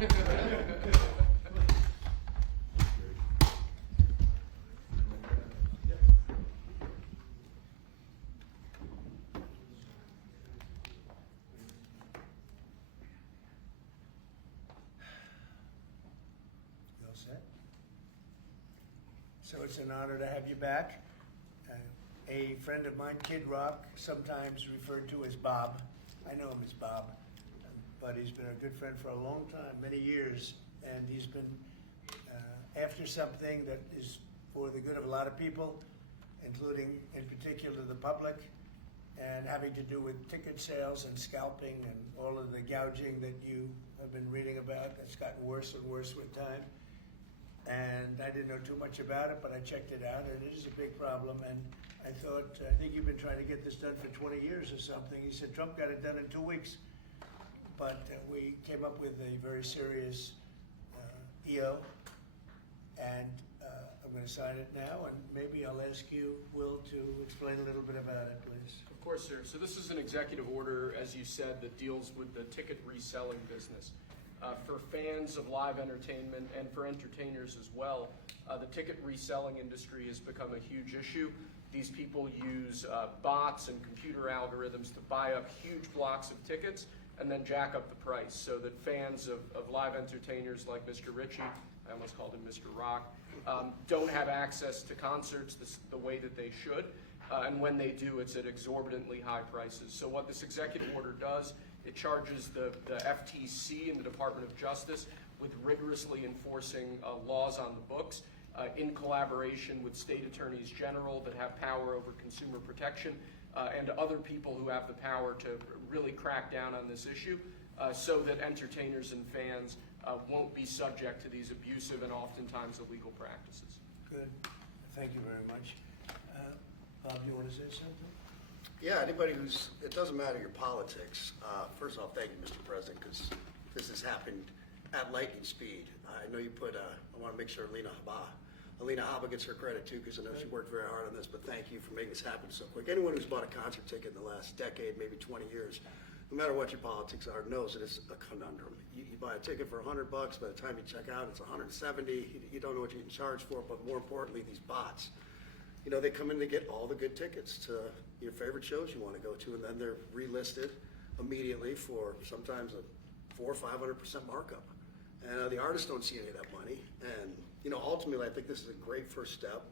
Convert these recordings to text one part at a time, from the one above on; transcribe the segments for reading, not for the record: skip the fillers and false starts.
You all set? So it's an honor to have you back. A friend of mine, Kid Rock, sometimes referred to as Bob. I know him as Bob, but he's been a good friend for a long time, many years, and he's been after something that is for the good of a lot of people, including in particular the public, and having to do with ticket sales and scalping and all of the gouging that you have been reading about. That's gotten worse and worse with time. And I didn't know too much about it, but I checked it out, and it is a big problem. And I think you've been trying to get this done for 20 years or something. He said Trump got it done in 2 weeks. But we came up with a very serious EO, and I'm going to sign it now, and maybe I'll ask you, Will, to explain a little bit about it, please. Of course, sir. So this is an executive order, as you said, that deals with the ticket reselling business. For fans of live entertainment and for entertainers as well, the ticket reselling industry has become a huge issue. These people use bots and computer algorithms to buy up huge blocks of tickets and then jack up the price so that fans of live entertainers like Mr. Ritchie, I almost called him Mr. Rock, don't have access to concerts the way that they should. And when they do, it's at exorbitantly high prices. So what this executive order does, it charges the FTC and the Department of Justice with rigorously enforcing laws on the books in collaboration with state attorneys general that have power over consumer protection and other people who have the power to really crack down on this issue so that entertainers and fans won't be subject to these abusive and oftentimes illegal practices. Good. Thank you very much. Bob, you want to say something? Yeah, anybody it doesn't matter your politics. First of all, thank you, Mr. President, because this has happened at lightning speed. I know you I want to make sure Alina Habba gets her credit too, because I know she worked very hard on this, but thank you for making this happen so quick. Anyone who's bought a concert ticket in the last decade, maybe 20 years, no matter what your politics are, knows that it's a conundrum. You buy a ticket for $100, by the time you check out, it's $170. You don't know what you can charge for it, but more importantly, these bots. You know, they come in to get all the good tickets to your favorite shows you want to go to, and then they're relisted immediately for sometimes a 400 or 500% markup. And the artists don't see any of that money. And, you know, ultimately, I think this is a great first step.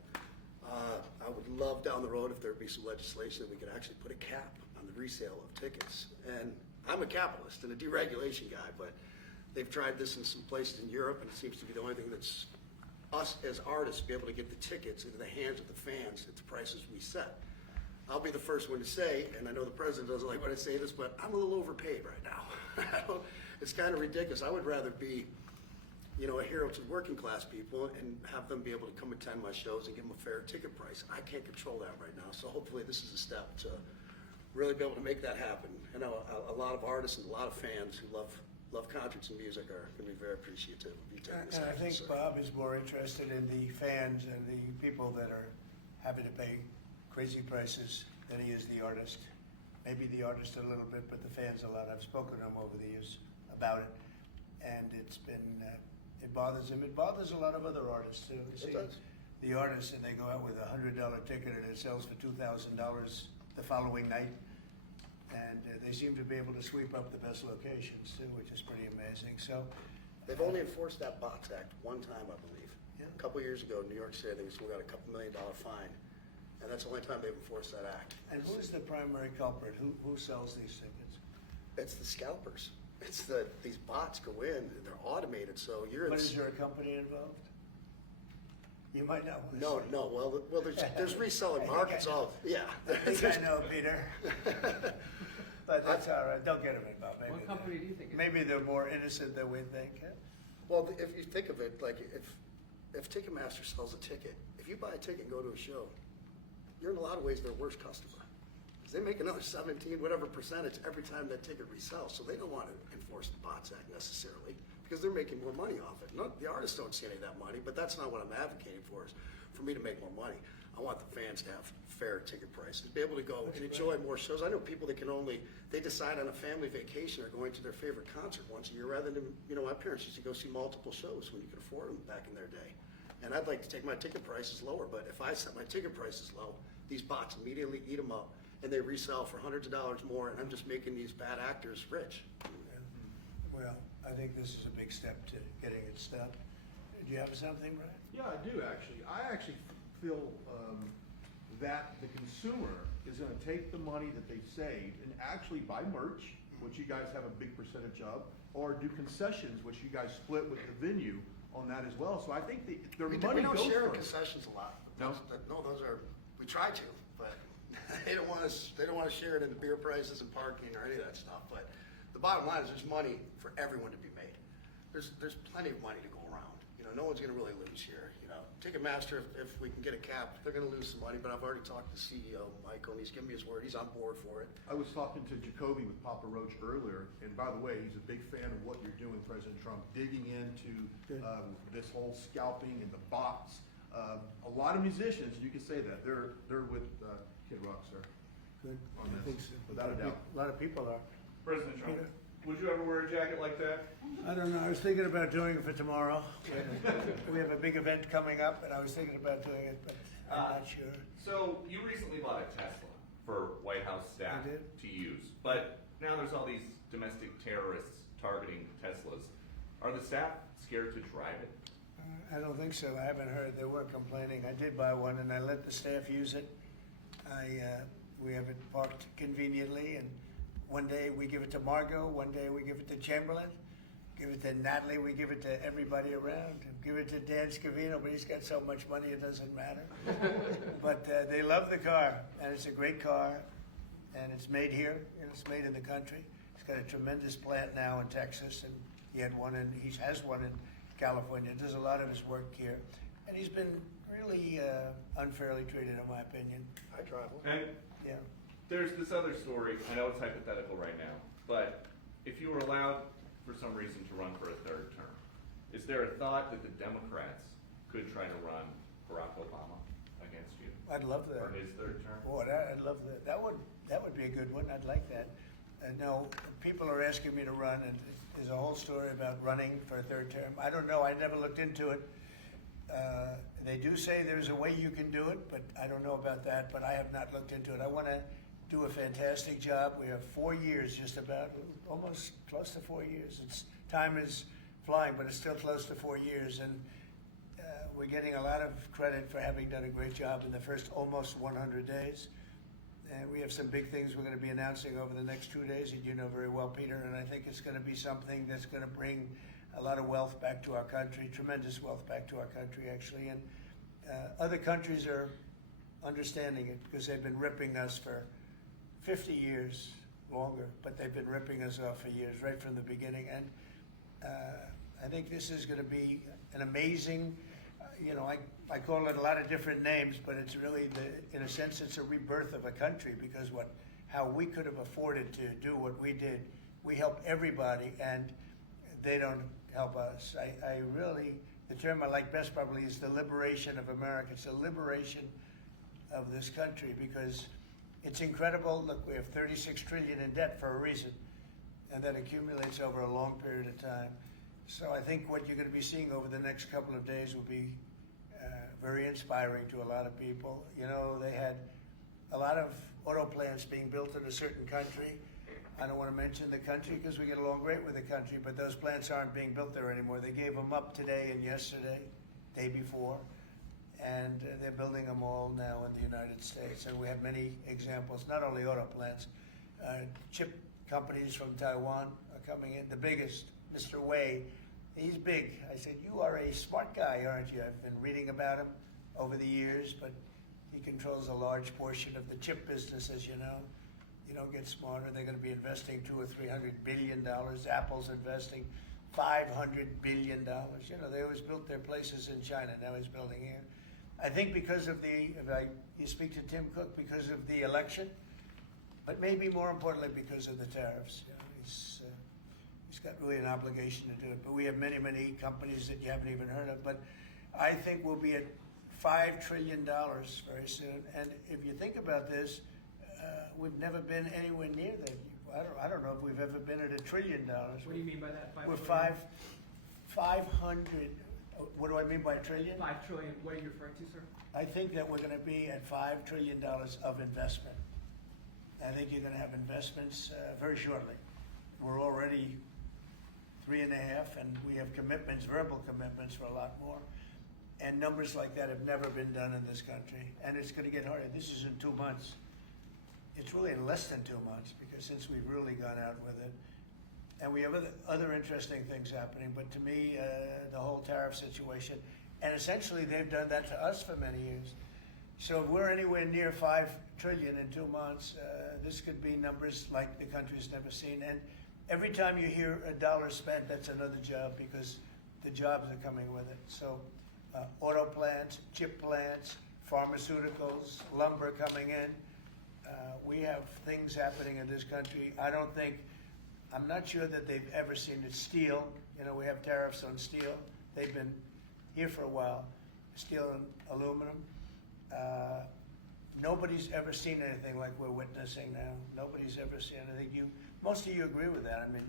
I would love down the road if there would be some legislation that we could actually put a cap on the resale of tickets. And I'm a capitalist and a deregulation guy, but they've tried this in some places in Europe, and it seems to be the only thing that's us as artists be able to get the tickets into the hands of the fans at the prices we set. I'll be the first one to say, and I know the president doesn't like when I say this, but I'm a little overpaid right now. It's kind of ridiculous. I would rather be, you know, a hero to working class people and have them be able to come attend my shows and give them a fair ticket price. I can't control that right now, so hopefully this is a step to really be able to make that happen. I know a lot of artists and a lot of fans who love concerts and music are going to be very appreciative of you taking this And I action, think sir. Bob is more interested in the fans and the people that are having to pay crazy prices than he is the artist. Maybe the artist a little bit, but the fans a lot. I've spoken to him over the years about it, and it's been, it bothers him. It bothers a lot of other artists too. You see, does. the artists, and they go out with $100 ticket and it sells for $2,000 the following night. And they seem to be able to sweep up the best locations too, which is pretty amazing. So They've only enforced that Bots Act one time, I believe. Yeah. A couple years ago in New York City, I think we got a couple $1 million fine. And that's the only time they've enforced that act. And who's the primary culprit? Who sells these tickets? It's the scalpers. It's these bots go in and they're automated, so you're But is there a company involved? You might not want to No, say. no, well, there's reselling I think markets I know. all, yeah. I think I know, Peter. But that's all right. Don't get them involved. Maybe What company do you think it is? Maybe they're more innocent than we think. Huh? Well, if you think of it, like if Ticketmaster sells a ticket, if you buy a ticket and go to a show, you're in a lot of ways their worst customer. Because they make another 17, whatever percentage every time that ticket resells. So they don't want to enforce the Bots Act necessarily because they're making more money off it. No, the artists don't see any of that money, but that's not what I'm advocating for, is for me to make more money. I want the fans to have fair ticket prices, be able to go and enjoy more shows. I know people that they decide on a family vacation or going to their favorite concert once a year rather than, my parents used to go see multiple shows when you could afford them back in their day. And I'd like to take my ticket prices lower, but if I set my ticket prices low, these bots immediately eat them up and they resell for hundreds of dollars more, and I'm just making these bad actors rich. Well, I think this is a big step to getting it stopped. Do you have something, Brian? Yeah, I do actually. I actually feel that the consumer is going to take the money that they've saved and actually buy merch, which you guys have a big percentage of, or do concessions, which you guys split with the venue on that as well. So I think their We money don't goes share first. concessions a lot. No? No, we try to, but they don't want to share it in the beer prices and parking or any of that stuff. But the bottom line is there's money for everyone to be made. There's plenty of money to go around. No one's going to really lose here. Ticketmaster, if we can get a cap, they're going to lose some money. But I've already talked to the CEO, Michael, and he's given me his word. He's on board for it. I was talking to Jacoby with Papa Roach earlier, and by the way, he's a big fan of what you're doing, President Trump, digging into this whole scalping and the bots. A lot of musicians, you can say that, they're with Kid Rock, sir. Good. On I this, think so. without a doubt. A lot of people are. President Trump, Peter? would you ever wear a jacket like that? I don't know, I was thinking about doing it for tomorrow. We have a big event coming up, and I was thinking about doing it, but I'm not sure. So you recently bought a Tesla for White House staff I did. to use, but now there's all these domestic terrorists targeting Teslas. Are the staff scared to drive it? I don't think so. I haven't heard. They weren't complaining. I did buy one, and I let the staff use it. We have it parked conveniently, and one day we give it to Margot, one day we give it to Chamberlain, give it to Natalie, we give it to everybody around, give it to Dan Scavino, but he's got so much money it doesn't matter. But they love the car, and it's a great car, and it's made here, and it's made in the country. He's got a tremendous plant now in Texas, and he has one in California. Does a lot of his work here, and he's been really unfairly treated, in my opinion. I travel. And Yeah. there's this other story, I know it's hypothetical right now, but if you were allowed for some reason to run for a third term, is there a thought that the Democrats could try to run Barack Obama against you I'd love that. for his third term? Boy, I'd love that. That would be a good one. I'd like that. No, people are asking me to run, and there's a whole story about running for a third term. I don't know. I never looked into it. They do say there's a way you can do it, but I don't know about that. But I have not looked into it. I want to do a fantastic job. We have 4 years, just about, almost close to 4 years. Time is flying, but it's still close to 4 years, and we're getting a lot of credit for having done a great job in the first almost 100 days. And we have some big things we're going to be announcing over the next 2 days, and you know very well, Peter, and I think it's going to be something that's going to bring a lot of wealth back to our country, tremendous wealth back to our country, actually. And other countries are understanding it because they've been ripping us for 50 years, longer, but they've been ripping us off for years, right from the beginning. And I think this is going to be an amazing, I call it a lot of different names, but it's really, in a sense, it's a rebirth of a country because how we could have afforded to do what we did. We help everybody, and they don't help us. I really, the term I like best probably is the liberation of America. It's the liberation of this country because it's incredible. Look, we have 36 trillion in debt for a reason, and that accumulates over a long period of time. So I think what you're going to be seeing over the next couple of days will be very inspiring to a lot of people. They had a lot of auto plants being built in a certain country. I don't want to mention the country because we get along great with the country, but those plants aren't being built there anymore. They gave them up today and yesterday, day before, and they're building them all now in the United States. And we have many examples, not only auto plants, chip companies from Taiwan are coming in. The biggest, Mr. Wei, he's big. I said, you are a smart guy, aren't you? I've been reading about him over the years, but he controls a large portion of the chip business, as you know. You don't get smarter. They're going to be investing $200 or $300 billion. Apple's investing $500 billion. They always built their places in China. Now he's building here. I think because of you speak to Tim Cook, because of the election, but maybe more importantly because of the tariffs. He's got really an obligation to do it. But we have many, many companies that you haven't even heard of. But I think we'll be at $5 trillion very soon. And if you think about this, we've never been anywhere near that. I don't know if we've ever been at $1 trillion. What do you mean by that? We're 5 500, what do I mean by trillion? 5 trillion, what are you referring to, sir? I think that we're gonna be at $5 trillion of investment. I think you're gonna have investments very shortly. We're already 3.5, and we have commitments, verbal commitments for a lot more. And numbers like that have never been done in this country, and it's gonna get harder. This is in 2 months. It's really in less than 2 months, because since we've really gone out with it. And we have other interesting things happening, but to me, the whole tariff situation, and essentially they've done that to us for many years. So if we're anywhere near 5 trillion in 2 months, this could be numbers like the country's never seen. And every time you hear a dollar spent, that's another job, because the jobs are coming with it. So auto plants, chip plants, pharmaceuticals, lumber coming in. We have things happening in this country. I'm not sure that they've ever seen it. Steel, we have tariffs on steel. They've been here for a while. Steel and aluminum. Nobody's ever seen anything like we're witnessing now. Nobody's ever seen anything. Most of you agree with that. I mean,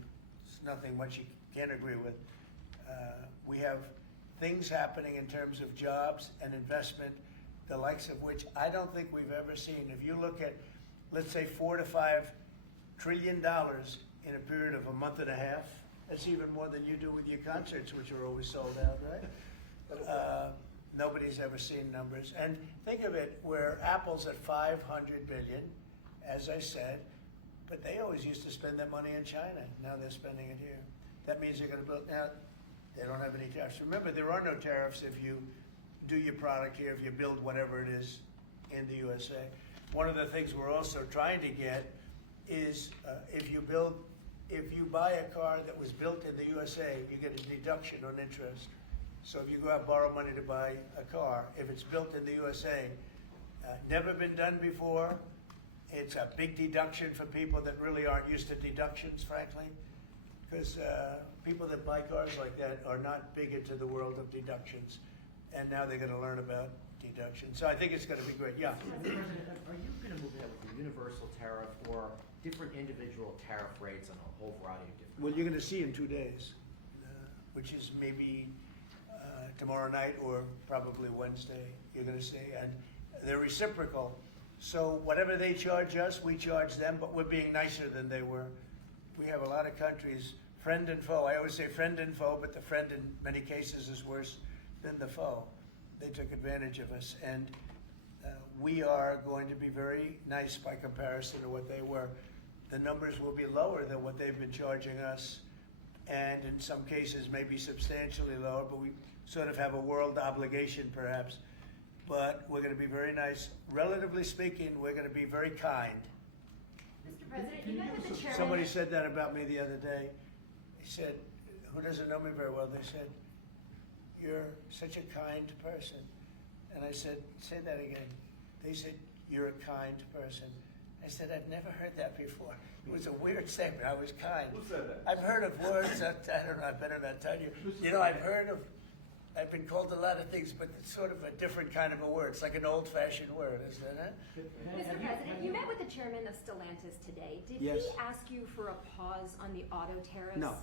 it's nothing much you can't agree with. We have things happening in terms of jobs and investment, the likes of which I don't think we've ever seen. If you look at, let's say, $4 to $5 trillion in a period of a month and a half, that's even more than you do with your concerts, which are always sold out, right? Nobody's ever seen numbers. And think of it, where Apple's at 500 billion, as I said, but they always used to spend that money in China. Now they're spending it here. That means they're going to build, now they don't have any tariffs. Remember, there are no tariffs if you do your product here, if you build whatever it is in the USA. One of the things we're also trying to get is if you buy a car that was built in the USA, you get a deduction on interest. So if you go out and borrow money to buy a car, if it's built in the USA, never been done before, it's a big deduction for people that really aren't used to deductions, frankly, because people that buy cars like that are not big into the world of deductions, and now they're going to learn about deductions. So I think it's going to be great. Yeah. Mr. President, are you going to move ahead with a universal tariff or different individual tariff rates on a whole variety of different? Well, you're going to see in 2 days, which is maybe tomorrow night or probably Wednesday. You're going to see, and they're reciprocal. So whatever they charge us, we charge them, but we're being nicer than they were. We have a lot of countries, friend and foe. I always say friend and foe, but the friend in many cases is worse than the foe. They took advantage of us, and we are going to be very nice by comparison to what they were. The numbers will be lower than what they've been charging us, and in some cases maybe substantially lower, but we sort of have a world obligation perhaps. But we're going to be very nice. Relatively speaking, we're going to be very kind. Mr. President, you met with the chairman. Somebody said that about me the other day. He said, who doesn't know me very well, they said, "You're such a kind person." And I said, "Say that again." They said, "You're a kind person." I said, "I've never heard that before." It was a weird statement. I was kind. Who said that? I've heard of words that, I don't know, I better not tell you. I've been called a lot of things, but it's sort of a different kind of a word. It's like an old-fashioned word, isn't it? Mr. President, you met with the chairman of Stellantis today. Did Yes. he ask you for a pause on the auto tariffs? No.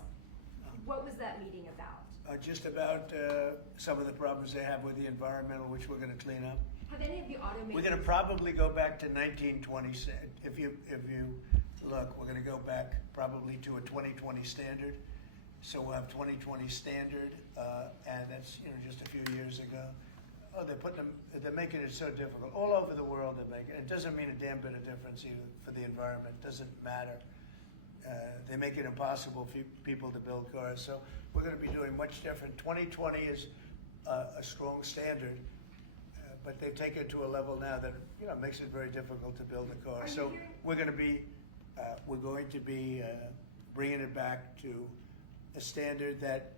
What was that meeting about? Just about some of the problems they have with the environmental, which we're going to clean up. Have any of the automakers? We're going to probably go back to 1920. If you look, we're going to go back probably to a 2020 standard. So we'll have 2020 standard, and that's just a few years ago. Oh, they're making it so difficult all over the world. They're making it. Doesn't mean a damn bit of difference either for the environment. Doesn't matter. They make it impossible for people to build cars. So we're going to be doing much different. 2020 is a strong standard, but they take it to a level now that makes it very difficult to build a car. Are you So hearing- we're going to be bringing it back to a standard that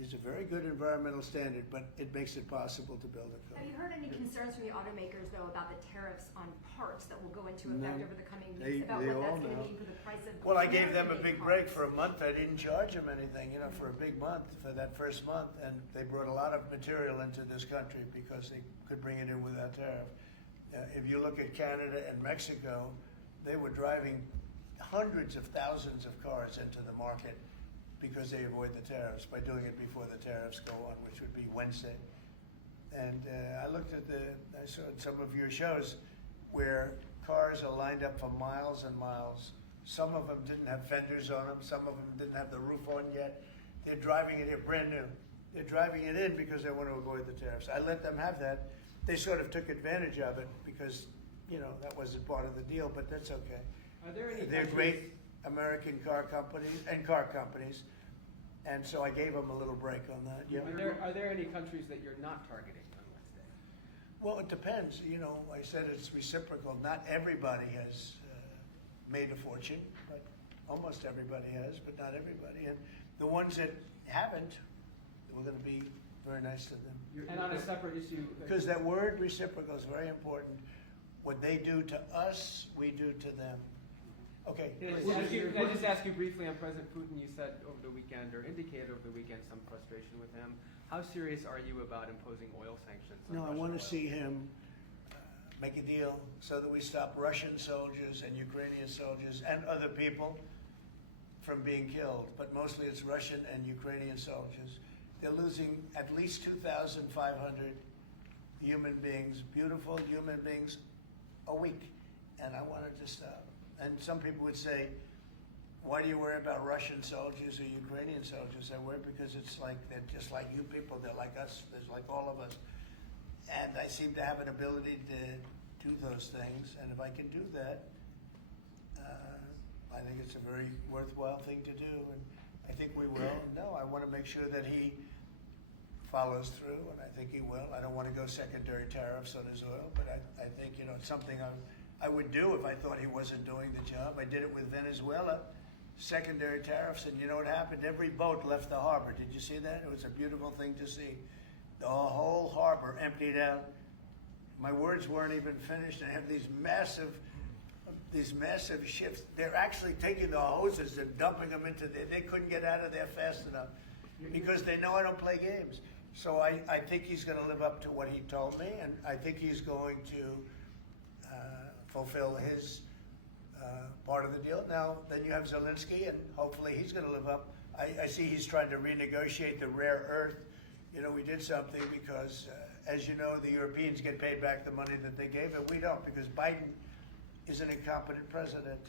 is a very good environmental standard, but it makes it possible to build a Have car. you heard any concerns from the automakers, though, about the tariffs on parts that will go into effect No. over the coming They- weeks? About they what all that's gonna know. mean for the price of Well, I gave them a American-made big break cars? for a month. I didn't charge them anything, you know, for a big month, for that first month. And they brought a lot of material into this country because they could bring it in without tariff. If you look at Canada and Mexico, they were driving hundreds of thousands of cars into the market because they avoid the tariffs by doing it before the tariffs go on, which would be Wednesday. And I looked at I saw some of your shows where cars are lined up for miles and miles. Some of them didn't have fenders on them. Some of them didn't have the roof on yet. They're driving it in brand new. They're driving it in because they want to avoid the tariffs. I let them have that. They sort of took advantage of it because, you know, that wasn't part of the deal, but that's okay. Are there any They're countries- great American car companies, and so I gave them a little break on that. Yeah. Are there any countries that you're not targeting on Wednesday? Well, it depends. You know, I said it's reciprocal. Not everybody has made a fortune, but almost everybody has, but not everybody. And the ones that haven't, we're going to be very nice to them. And on a separate issue. Because that word reciprocal is very important. What they do to us, we do to them. Okay. Can I just ask you briefly on President Putin? You said over the weekend, or indicated over the weekend, some frustration with him. How serious are you about imposing oil sanctions on No, I Russian want oil? to see him make a deal so that we stop Russian soldiers and Ukrainian soldiers and other people from being killed. But mostly it's Russian and Ukrainian soldiers. They're losing at least 2,500 human beings, beautiful human beings, a week. And I want it to stop. And some people would say, why do you worry about Russian soldiers or Ukrainian soldiers? I worry because it's like they're just like you people. They're like us. They're like all of us. And I seem to have an ability to do those things. And if I can do that, I think it's a very worthwhile thing to do. And I think we will. No, I want to make sure that he follows through, and I think he will. I don't want to go secondary tariffs on his oil, but I think, you know, it's something I would do if I thought he wasn't doing the job. I did it with Venezuela, secondary tariffs, and you know what happened? Every boat left the harbor. Did you see that? It was a beautiful thing to see. The whole harbor emptied out. My words weren't even finished. I have these massive ships. They're actually taking the hoses and dumping them into there. They couldn't get out of there fast enough because they know I don't play games. So I think he's going to live up to what he told me, and I think he's going to fulfill his part of the deal. Now, then you have Zelensky, and hopefully he's going to live up. I see he's trying to renegotiate the rare earth. You know, we did something because, as you know, the Europeans get paid back the money that they gave, and we don't, because Biden is an incompetent president.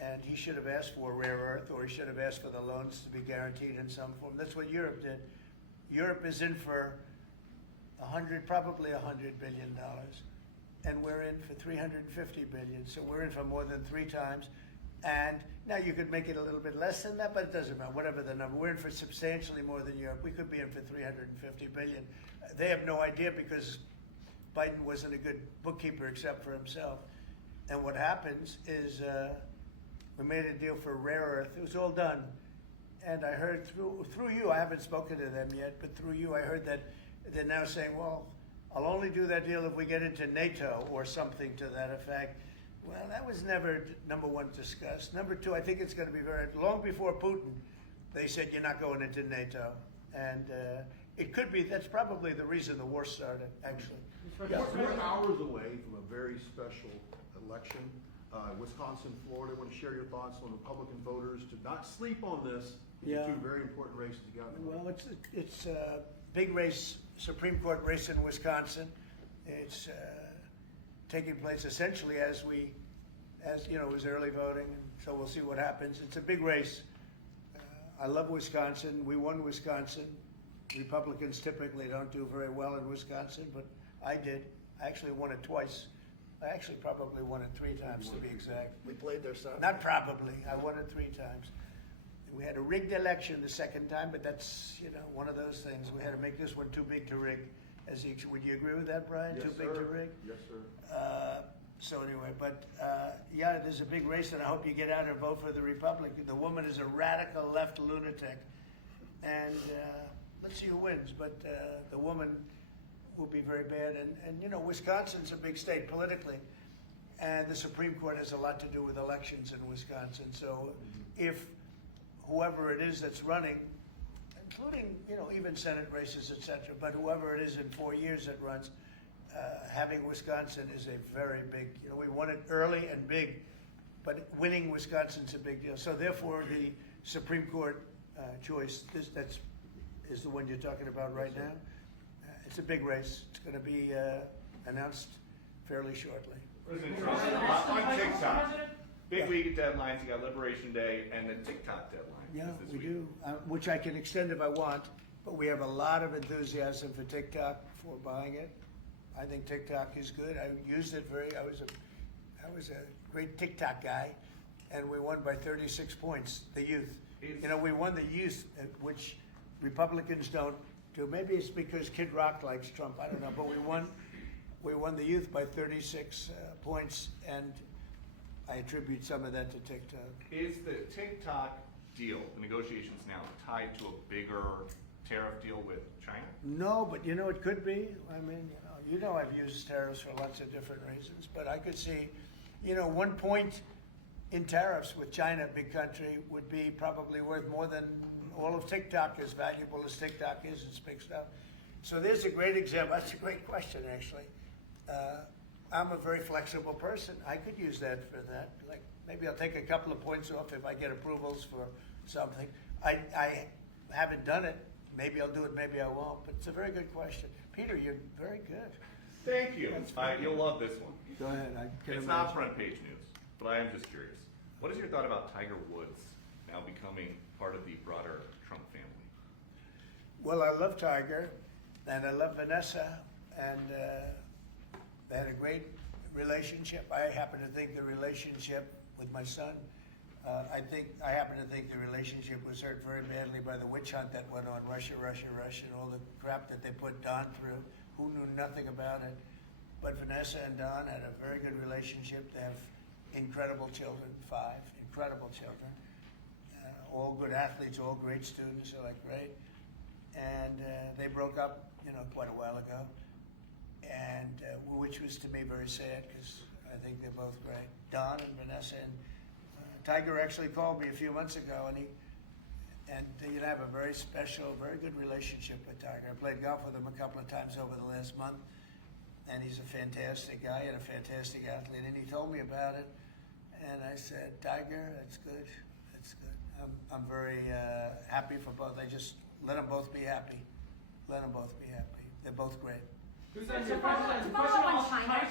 And he should have asked for rare earth, or he should have asked for the loans to be guaranteed in some form. That's what Europe did. Europe is in for probably $100 billion. And we're in for $350 billion. So we're in for more than 3 times. And now you could make it a little bit less than that, but it doesn't matter, whatever the number. We're in for substantially more than Europe. We could be in for $350 billion. They have no idea because Biden wasn't a good bookkeeper except for himself. And what happens is we made a deal for rare earth. It was all done. And I heard through you, I haven't spoken to them yet, but through you I heard that they're now saying, well, I'll only do that deal if we get into NATO or something to that effect. Well, that was never, number one, discussed. Number two, I think it's going to be long before Putin, they said you're not going into NATO. And it could be, that's probably the reason the war started, actually. We're hours away from a very special election. Wisconsin, Florida. I want to share your thoughts on Republican voters to not sleep on this. These are 2 very important races to get out. Well, it's a big race, Supreme Court race in Wisconsin. It's taking place essentially as you know, it was early voting, and so we'll see what happens. It's a big race. I love Wisconsin. We won Wisconsin. Republicans typically don't do very well in Wisconsin, but I did. I actually won it twice. I actually probably won it 3 times to be exact. We played their son. Not probably. I won it 3 times. We had a rigged election the second time, but that's, you know, one of those things. We had to make this one too big to rig. Would you agree with that, Brian? Yes, Too big sir. to rig? Yes, sir. So anyway, but yeah, there's a big race, and I hope you get out and vote for the Republican. The woman is a radical left lunatic, and let's see who wins. But the woman will be very bad. And you know, Wisconsin's a big state politically, and the Supreme Court has a lot to do with elections in Wisconsin. So if whoever it is that's running, including, you know, even Senate races, et cetera, but whoever it is in 4 years that runs, having Wisconsin is a very big, you know, we won it early and big, but winning Wisconsin's a big deal. So therefore, the Supreme Court choice, that is the one you're talking about right now. It's a big race. It's going to be announced fairly shortly. President Trump, on TikTok, big week of deadlines, you got Liberation Day and the TikTok deadline. Yeah, is this we week. do, which I can extend if I want, but we have a lot of enthusiasm for TikTok for buying it. I think TikTok is good. I used it I was a great TikTok guy, and we won by 36 points, the youth. You know, we won the youth, which Republicans don't do. Maybe it's because Kid Rock likes Trump, I don't know, but we won the youth by 36 points, and I attribute some of that to TikTok. Is the TikTok deal, the negotiations now, tied to a bigger tariff deal with China? No, but you know, it could be. I mean, you know I've used tariffs for lots of different reasons, but I could see, you know, 1 point in tariffs with China, big country, would be probably worth more than all of TikTok, as valuable as TikTok is. It's big stuff. So there's a great example. That's a great question, actually. I'm a very flexible person. I could use that for that. Like, maybe I'll take a couple of points off if I get approvals for something. I haven't done it. Maybe I'll do it, maybe I won't. But it's a very good question. Peter, you're very good. Thank you. That's very You'll love this one. Go ahead. I can It's imagine. not front page news, but I am just curious. What is your thought about Tiger Woods now becoming part of the broader Trump family? Well, I love Tiger, and I love Vanessa, and they had a great relationship. I happen to think the relationship with my son, I happen to think the relationship was hurt very badly by the witch hunt that went on, Russia, and all the crap that they put Don through, who knew nothing about it. But Vanessa and Don had a very good relationship. They have incredible children, 5 incredible children. All good athletes, all great students, they're like great. And they broke up, you know, quite a while ago. And which was to me very sad, because I think they're both great. Don and Vanessa, and Tiger actually called me a few months ago, and you have a very special, very good relationship with Tiger. I played golf with him a couple of times over the last month, and he's a fantastic guy and a fantastic athlete. And he told me about it, and I said, Tiger, that's good, that's good. I'm very happy for both. I just let them both be happy. Let them both be happy. They're both great. To follow up on China,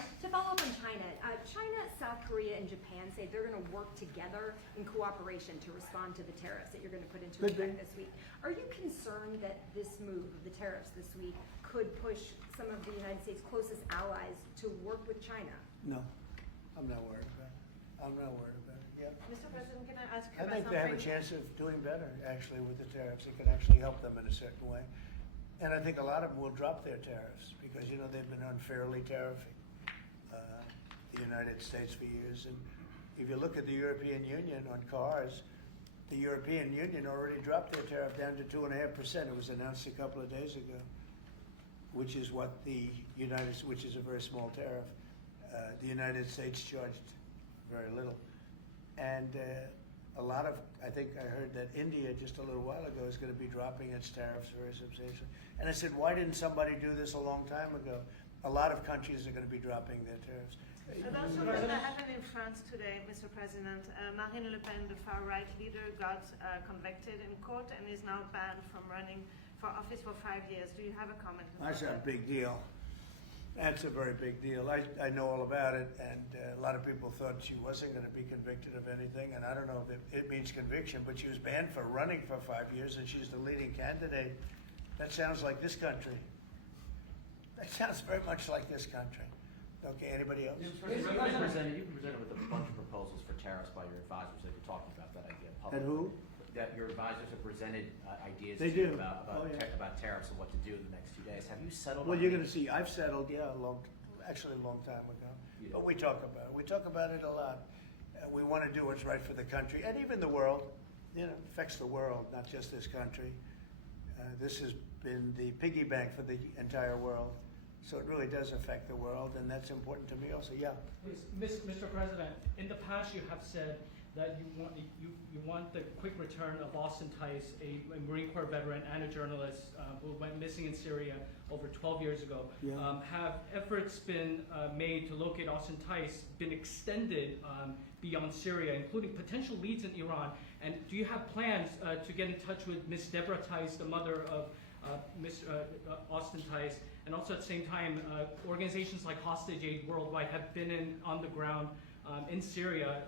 China, South Korea, and Japan say they're going to work together in cooperation to respond to the tariffs that you're going to put into Could be. effect this week. Are you concerned that this move of the tariffs this week could push some of the United States' closest allies to work with China? No, I'm not worried about it. I'm not worried about it. Yeah. Mr. President, can I ask I you about think they have a something? chance of doing better, actually, with the tariffs. It could actually help them in a certain way. And I think a lot of them will drop their tariffs because, you know, they've been unfairly tariffing the United States for years. And if you look at the European Union on cars, the European Union already dropped their tariff down to 2.5%. It was announced a couple of days ago, which is what which is a very small tariff. The United States charged very little. And I think I heard that India just a little while ago is going to be dropping its tariffs very substantially. And I said, why didn't somebody do this a long time ago? A lot of countries are going to be dropping their tariffs. And also what happened in France today, Mr. President, Marine Le Pen, the far-right leader, got convicted in court and is now banned from running for office for 5 years. Do you have a comment on That's a that? big deal. That's a very big deal. I know all about it, and a lot of people thought she wasn't going to be convicted of anything, and I don't know if it means conviction, but she was banned for running for 5 years, and she's the leading candidate. That sounds like this country. That sounds very much like this country. Okay, anybody else? You've been presented with a bunch of proposals for tariffs by your advisors that you're talking about that idea publicly. And who? That your advisors have presented ideas They to you do. about Oh, yeah. about tariffs and what to do in the next 2 days. Have you settled Well, on you're any- going to see, I've settled, yeah, a long time ago. You But do. we talk about it. We talk about it a lot. We want to do what's right for the country and even the world. You know, it affects the world, not just this country. This has been the piggy bank for the entire world. So it really does affect the world, and that's important to me also. Yeah. Mr. President, in the past you have said that you want the quick return of Austin Tice, a Marine Corps veteran and a journalist who went missing in Syria over 12 years ago. Yeah. Have efforts been made to locate Austin Tice been extended beyond Syria, including potential leads in Iran? And do you have plans to get in touch with Ms. Deborah Tice, the mother of Mr. Austin Tice? And also at the same time, organizations like Hostage Aid Worldwide have been on the ground in Syria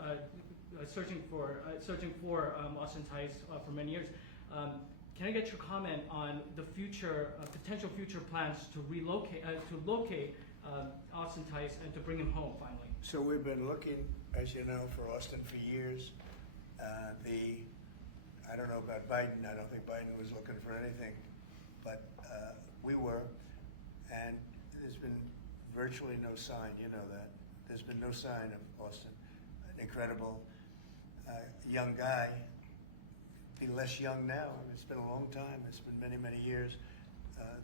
searching for Austin Tice for many years. Can I get your comment on the future, potential future plans to locate Austin Tice and to bring him home finally? So we've been looking, as you know, for Austin for years. I don't know about Biden. I don't think Biden was looking for anything, but we were. And there's been virtually no sign, you know that. There's been no sign of Austin. An incredible young guy. Be less young now. It's been a long time. It's been many, many years.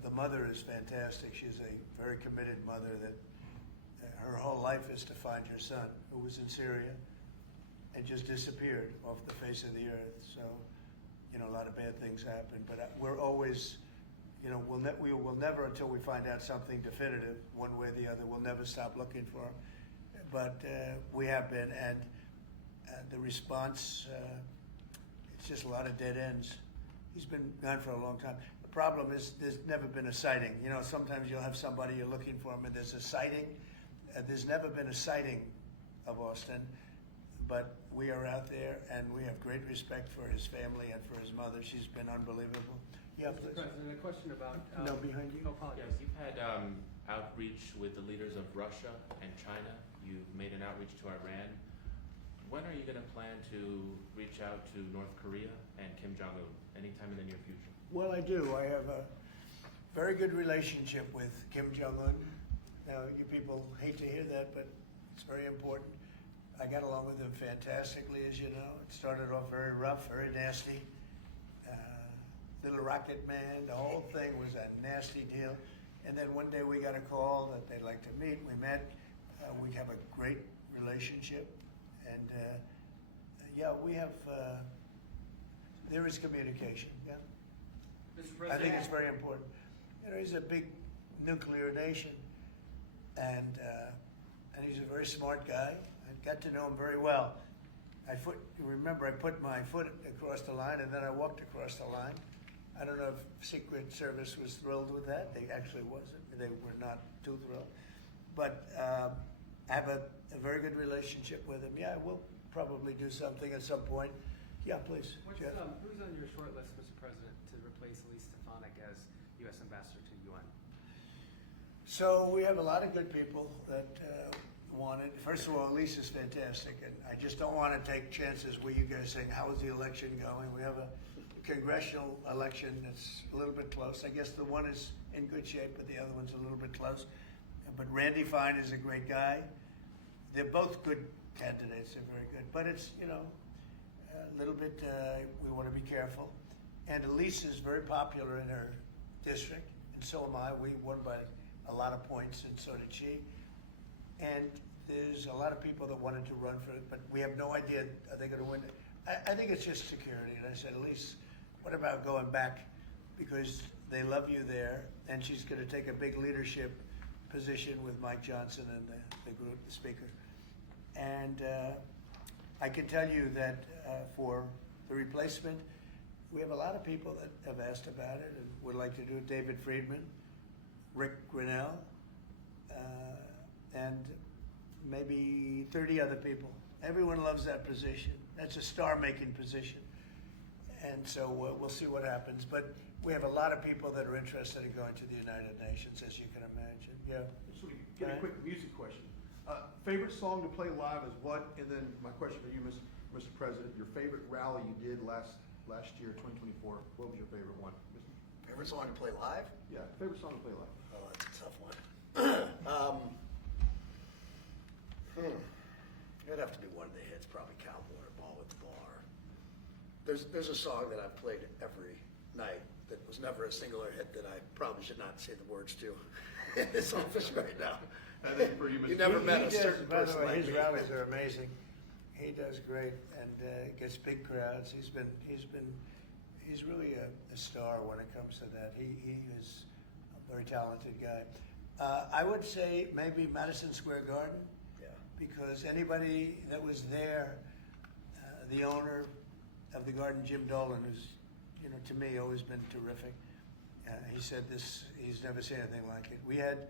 The mother is fantastic. She's a very committed mother that her whole life is to find her son, who was in Syria and just disappeared off the face of the earth. So, you know, a lot of bad things happen, but we're always, you know, we will never, until we find out something definitive, one way or the other, we'll never stop looking for him. But we have been, and the response, it's just a lot of dead ends. He's been gone for a long time. The problem is there's never been a sighting. You know, sometimes you'll have somebody you're looking for him and there's a sighting. There's never been a sighting of Austin, but we are out there and we have great respect for his family and for his mother. She's been unbelievable. Yeah, Mr. please. President, a question about... No, behind you. Oh, apologies. Yes, you've had outreach with the leaders of Russia and China. You've made an outreach to Iran. When are you going to plan to reach out to North Korea and Kim Jong-un? Anytime in the near future? Well, I do. I have a very good relationship with Kim Jong-un. Now, you people hate to hear that, but it's very important. I got along with him fantastically, as you know. It started off very rough, very nasty. Little Rocket Man, the whole thing was a nasty deal. And then one day we got a call that they'd like to meet. We met. We have a great relationship. And yeah, we have, there is communication, yeah. Mr. I President, think it's very important. You know, he's a big nuclear nation, and he's a very smart guy. I got to know him very well. Remember, I put my foot across the line, and then I walked across the line. I don't know if Secret Service was thrilled with that. They actually wasn't. They were not too thrilled. But I have a very good relationship with him. Yeah, we'll probably do something at some point. Yeah, please, Jeff. Who's on your short list, Mr. President, to replace Elise Stefanik as U.S. Ambassador to UN? So we have a lot of good people that want it. First of all, Elise is fantastic, and I just don't want to take chances with you guys saying, how is the election going? We have a congressional election that's a little bit close. I guess the one is in good shape, but the other one's a little bit close. But Randy Fine is a great guy. They're both good candidates. They're very good. But it's, you know, a little bit, we want to be careful. And Elise is very popular in her district, and so am I. We won by a lot of points, and so did she. And there's a lot of people that wanted to run for it, but we have no idea, are they going to win it? I think it's just security. And I said, Elise, what about going back? Because they love you there, and she's going to take a big leadership position with Mike Johnson and the group, the speaker. And I can tell you that for the replacement, we have a lot of people that have asked about it and would like to do it. David Friedman, Rick Grinnell, and maybe 30 other people. Everyone loves that position. That's a star-making position. And so we'll see what happens. But we have a lot of people that are interested in going to the United Nations, as you can imagine. Yeah. So we get a quick music question. Favorite song to play live is what? And then my question for you, Mr. President, your favorite rally you did last year, 2024. What was your favorite one? Favorite song to play live? Yeah, favorite song to play live. Oh, that's a tough one. It'd have to be one of the hits, probably Cowboy or Ball with the Bar. There's a song that I've played every night that was never a singular hit that I probably should not say the words to in this office right now. I think for you, Mr. You never He met a He does- certain by the person way, like his me. rallies are amazing. He does great and gets big crowds. He's really a star when it comes to that. He is a very talented guy. I would say maybe Madison Square Garden, Yeah. because anybody that was there, the owner of the garden, Jim Dolan, who's, to me, always been terrific. He said this, he's never seen anything like it. We had,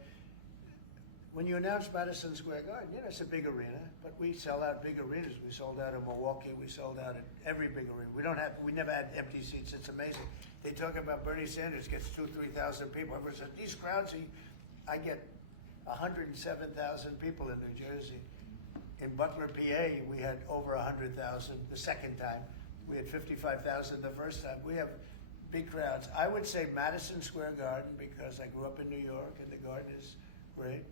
when you announce Madison Square Garden, it's a big arena, but we sell out big arenas. We sold out in Milwaukee, we sold out at every big arena. We never had empty seats, it's amazing. They talk about Bernie Sanders gets 2,000-3,000 people. Everyone says, these crowds, I get 107,000 people in New Jersey. In Butler, PA, we had over 100,000 the second time. We had 55,000 the first time. We have big crowds. I would say Madison Square Garden because I grew up in New York and the garden is great.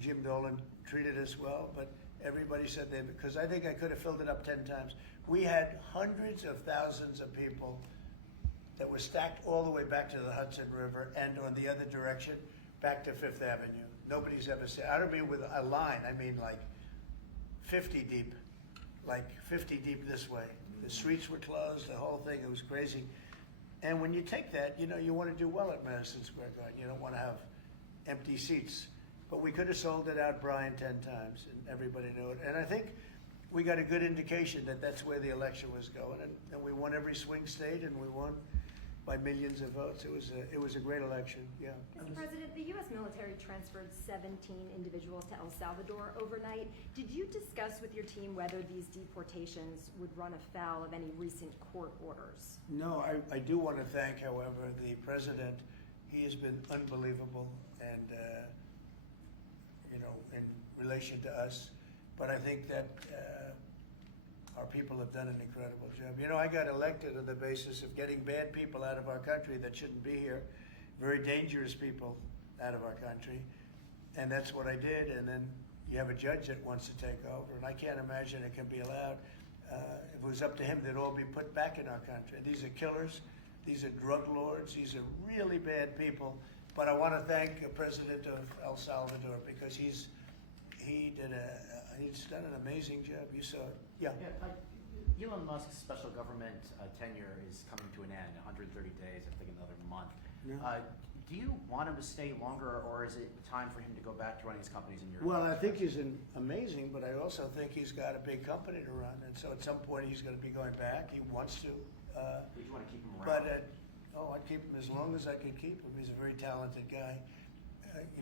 Jim Dolan treated us well, but everybody said because I think I could have filled it up 10 times. We had hundreds of thousands of people that were stacked all the way back to the Hudson River and on the other direction back to Fifth Avenue. Nobody's ever said, I don't mean with a line, I mean like 50 deep this way. The streets were closed, the whole thing, it was crazy. And when you take that, you want to do well at Madison Square Garden. You don't want to have empty seats. But we could have sold it out, Brian, 10 times, and everybody knew it. And I think we got a good indication that that's where the election was going. And we won every swing state, and we won by millions of votes. It was a great election, yeah. Mr. President, the U.S. military transferred 17 individuals to El Salvador overnight. Did you discuss with your team whether these deportations would run afoul of any recent court orders? No, I do want to thank, however, the president. He has been unbelievable and, in relation to us. But I think that our people have done an incredible job. I got elected on the basis of getting bad people out of our country that shouldn't be here, very dangerous people out of our country. And that's what I did. And then you have a judge that wants to take over. And I can't imagine it can be allowed. If it was up to him, they'd all be put back in our country. These are killers. These are drug lords. These are really bad people. But I want to thank the president of El Salvador because he's done an amazing job. You saw it. Yeah. Elon Musk's special government tenure is coming to an end, 130 days, I think another month. Yeah. Do you want him to stay longer, or is it time for him to go back to running his companies in Europe? Well, I think he's amazing, but I also think he's got a big company to run. And so at some point he's going to be going back. He wants to. Did you want to keep him around? But I'd keep him as long as I could keep him. He's a very talented guy.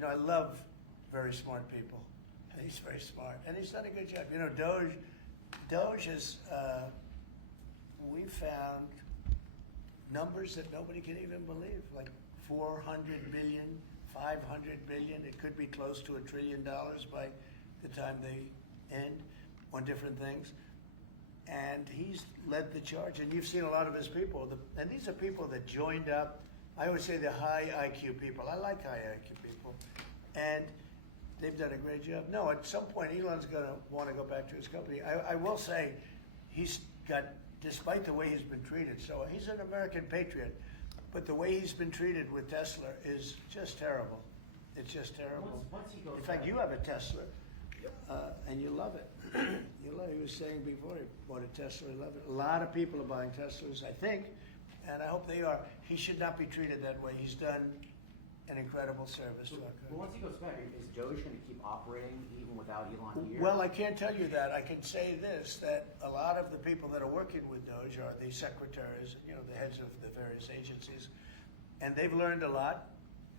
I love very smart people. He's very smart, and he's done a good job. Doge is, we found numbers that nobody can even believe, like 400 billion, 500 billion. It could be close to $1 trillion by the time they end on different things. And he's led the charge, and you've seen a lot of his people. And these are people that joined up. I always say they're high IQ people. I like high IQ people. And they've done a great job. No, at some point, Elon's going to want to go back to his company. I will say he's got, despite the way he's been treated, so he's an American patriot, but the way he's been treated with Tesla is just terrible. It's just terrible. Once he goes In fact, back- you have a Tesla, and you love it. You love it. He was saying before he bought a Tesla, he loved it. A lot of people are buying Teslas, I think, and I hope they are. He should not be treated that way. He's done an incredible service to our country. Well, once he goes back, is Doge going to keep operating even without Elon here? Well, I can't tell you that. I can say this, that a lot of the people that are working with Doge are the secretaries, the heads of the various agencies, and they've learned a lot,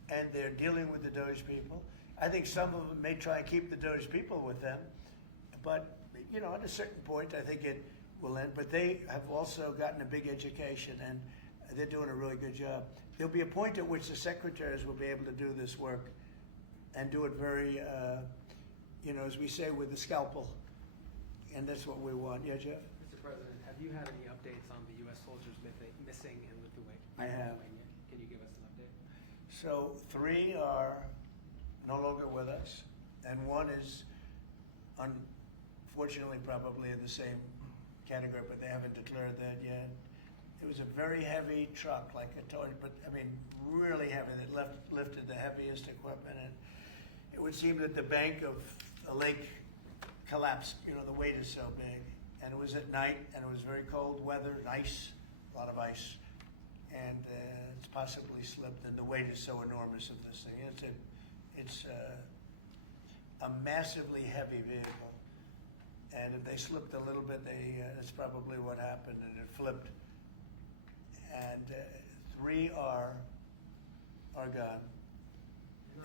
and they're dealing with the Doge people. I think some of them may try and keep the Doge people with them, but, at a certain point, I think it will end. But they have also gotten a big education, and they're doing a really good job. There'll be a point at which the secretaries will be able to do this work and do it very, as we say, with the scalpel. And that's what we want. Yeah, Jeff? Mr. President, have you had any updates on the U.S. soldiers missing in Lithuania? I have. Can you give us an update? So 3 are no longer with us, and 1 is unfortunately probably in the same category, but they haven't declared that yet. It was a very heavy truck, like a toy, but I mean, really heavy, that lifted the heaviest equipment. And it would seem that the bank of a lake collapsed, you know, the weight is so big. And it was at night, and it was very cold weather, and ice, a lot of ice. And it's possibly slipped, and the weight is so enormous of this thing. It's a massively heavy vehicle. And if they slipped a little bit, that's probably what happened, and it flipped. And 3 are gone,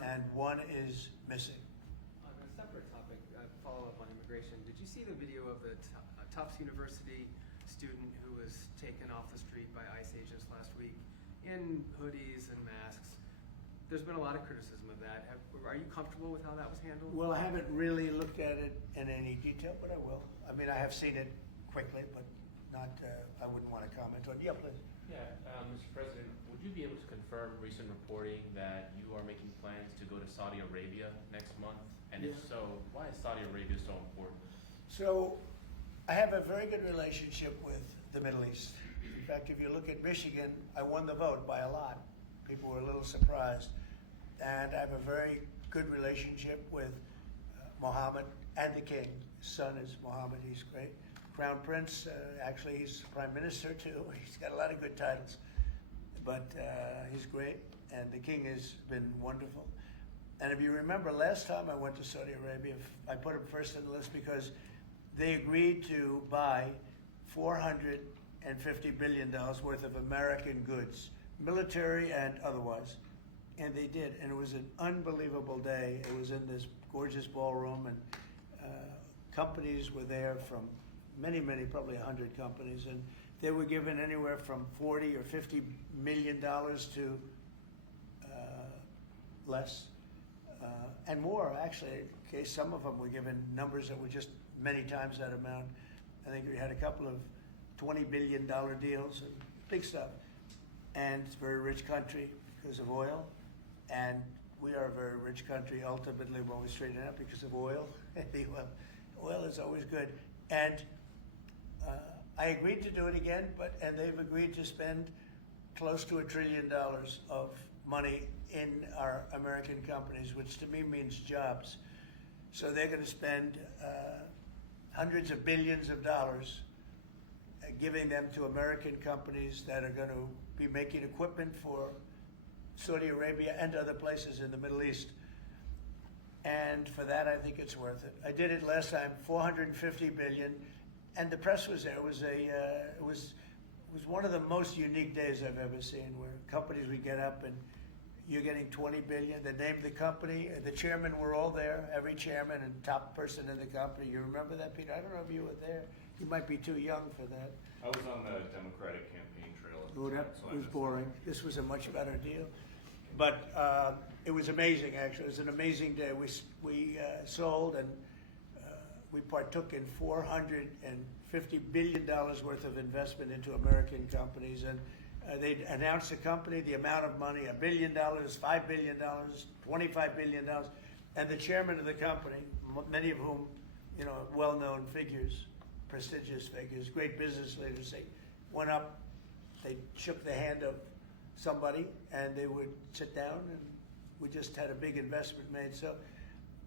and 1 is missing. On a separate topic, follow up on immigration, did you see the video of the Tufts University student who was taken off the street by ICE agents last week in hoodies and masks? There's been a lot of criticism of that. Are you comfortable with how that was handled? Well, I haven't really looked at it in any detail, but I will. I mean, I have seen it quickly, but not, I wouldn't want to comment on it. Yeah, please. Yeah, Mr. President, would you be able to confirm recent reporting that you are making plans to go to Saudi Arabia next month? And if Yeah. so, why is Saudi Arabia so important? So, I have a very good relationship with the Middle East. In fact, if you look at Michigan, I won the vote by a lot. People were a little surprised. And I have a very good relationship with Mohammed and the king. His son is Mohammed, he's great. Crown Prince, actually he's Prime Minister too. He's got a lot of good titles, but he's great. And the king has been wonderful. And if you remember, last time I went to Saudi Arabia, I put him first on the list because they agreed to buy $450 billion worth of American goods, military and otherwise. And they did, and it was an unbelievable day. It was in this gorgeous ballroom, and companies were there from many, probably 100 companies, and they were given anywhere from $40 or $50 million to less, and more actually. Okay, some of them were given numbers that were just many times that amount. I think we had a couple of $20 billion deals and big stuff. And it's a very rich country because of oil. And we are a very rich country ultimately when we straighten it out because of oil. Oil is always good. And I agreed to do it again, and they've agreed to spend close to $1 trillion of money in our American companies, which to me means jobs. So they're going to spend hundreds of billions of dollars giving them to American companies that are going to be making equipment for Saudi Arabia and other places in the Middle East. And for that, I think it's worth it. I did it last time, $450 billion, and the press was there. It was one of the most unique days I've ever seen, where companies would get up and you're getting $20 billion. They named the company, the chairmen were all there, every chairman and top person in the company. You remember that, Peter? I don't know if you were there. You might be too young for that. I was on the Democratic campaign trail at Oh, the time, that so I was missed boring. This was a much better deal. But it was amazing, actually. It was an amazing day. We sold and we partook in $450 billion worth of investment into American companies. And they announced the company, the amount of money, $1 billion, $5 billion, $25 billion. And the chairman of the company, many of whom, you know, well-known figures, prestigious figures, great business leaders, they went up, they shook the hand of somebody, and they would sit down, and we just had a big investment made. So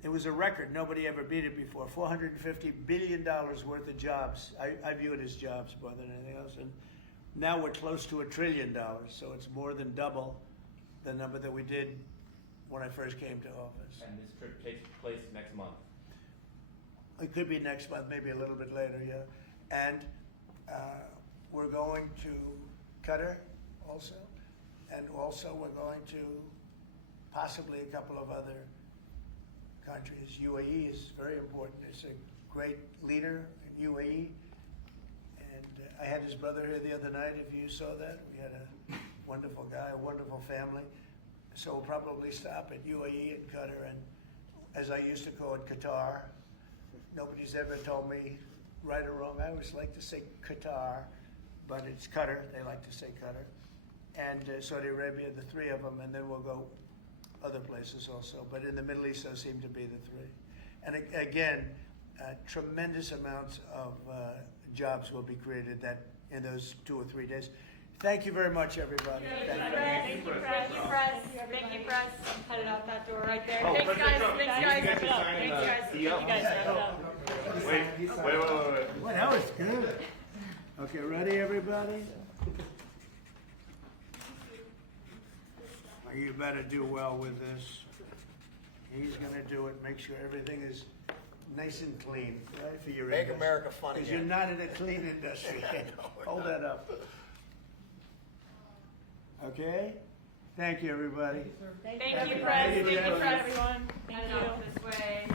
it was a record. Nobody ever beat it before. $450 billion worth of jobs. I view it as jobs more than anything else. And now we're close to $1 trillion, so it's more than double the number that we did when I first came to office. And this trip takes place next month. It could be next month, maybe a little bit later, yeah. And we're going to Qatar also. And also we're going to possibly a couple of other countries. UAE is very important. It's a great leader in UAE. And I had his brother here the other night, if you saw that. We had a wonderful guy, a wonderful family. So we'll probably stop at UAE and Qatar, and as I used to call it, Qatar. Nobody's ever told me right or wrong. I always like to say Qatar, but it's Qatar. They like to say Qatar. And Saudi Arabia, the 3 of them, and then we'll go other places also. But in the Middle East, those seem to be the 3. And again, tremendous amounts of jobs will be created that in those 2 or 3 days. Thank you very much, everybody. Thank you. Thank you, press. Thank you, press. Headed out that door right there. Oh, Thanks, President guys. Trump, Thanks, you guys. get to sign Thanks, the guys. You deal? guys stand up. Wait. Well, that was good. Okay, ready, everybody? Well, you better do well with this. He's gonna do it, make sure everything is nice and clean, right, for your Make industry. America fun Because again. you're not in a clean industry. Hold that up. Okay? Thank you, everybody. Thank you, press. Thank you, press. Everyone. Headed out this way.